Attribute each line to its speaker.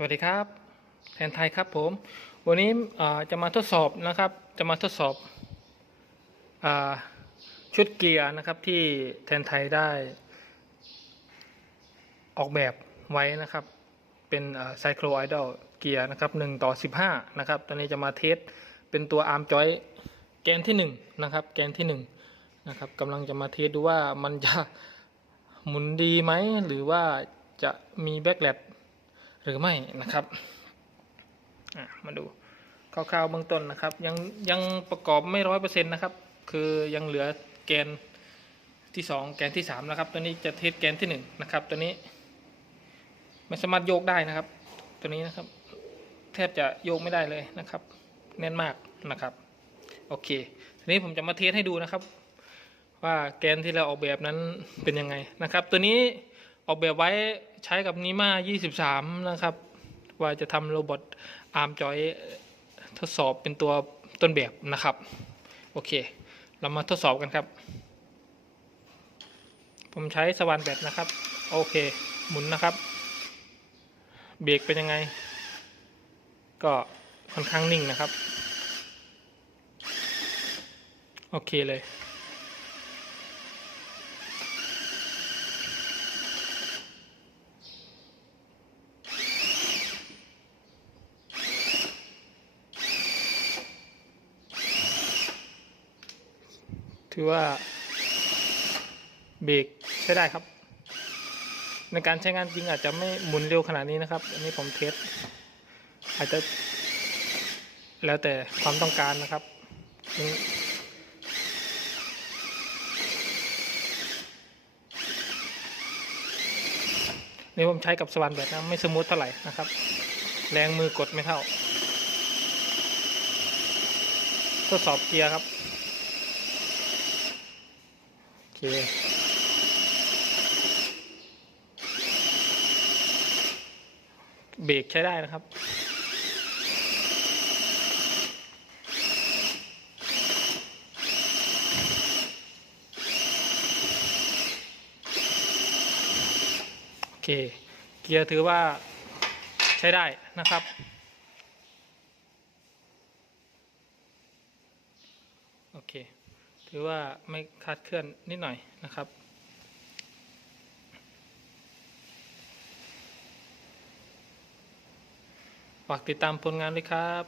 Speaker 1: สวัสดีครับแทนไทยครับผม วันนี้จะมาทดสอบนะครับ จะมาทดสอบอชุดเกียร์นะครับที่แทนไทยได้ ออกแบบไว้นะครับ เป็นไซโครไอดอลเกียร์นะครับ1ต่อ 15 นะครับ ตอนนี้จะมาเทสเป็นตัวอาร์มจอยแกนที่ 1 นะครับ แกนที่ 1 นะครับกำลังจะมาเทสดูว่ามันจะหมุนดีไหมหรือว่าจะมีแบ็กแลด หรือไม่นะครับมาดูคร่าวๆเบื้องต้นนะครับ ยังยังประกอบไม่ร้อยเปอร์เซ็นต์นะครับ คือยังเหลือแกนที่2แกนที่3นะครับ ตัวนี้จะเทสแกนที่1นะครับ ตัวนี้ไม่สามารถโยกได้นะครับ ตัวนี้นะครับ แทบจะโยกไม่ได้เลยนะครับ แน่นมากนะครับ โอเค ทีนี้ผมจะมาเทสให้ดูนะครับ ว่าแกนที่เราออกแบบนั้นเป็นยังไงนะครับ ตัวนี้ออกแบบไว้ ใช้กับนิมา23 นะครับ ว่าจะทำโรบอทอาร์มจอยทดสอบเป็นตัวต้นแบบนะครับ โอเค เรามาทดสอบกันครับ ผมใช้สว่านแบตนะครับ โอเค หมุนนะครับ เบรกเป็นยังไง ก็ค่อนข้างนิ่งนะครับ โอเคเลย ถือว่าเบรกใช้ได้ครับ ในการใช้งานจริงอาจจะไม่หมุนเร็วขนาดนี้นะครับ อันนี้ผมเทสอาจจะ แล้วแต่ความต้องการนะครับนี่ผมใช้กับสว่านแบตนะไม่สมูทเท่าไหร่นะครับ แรงมือกดไม่เท่าทดสอบเกียร์ครับ เค เบรกใช้ได้นะครับโอเคเกียร์ถือว่าใช้ได้นะครับ โอเค ถือว่าไม่คลาดเคลื่อนนิดหน่อยนะครับ ฝากติดตามผลงานด้วยครับ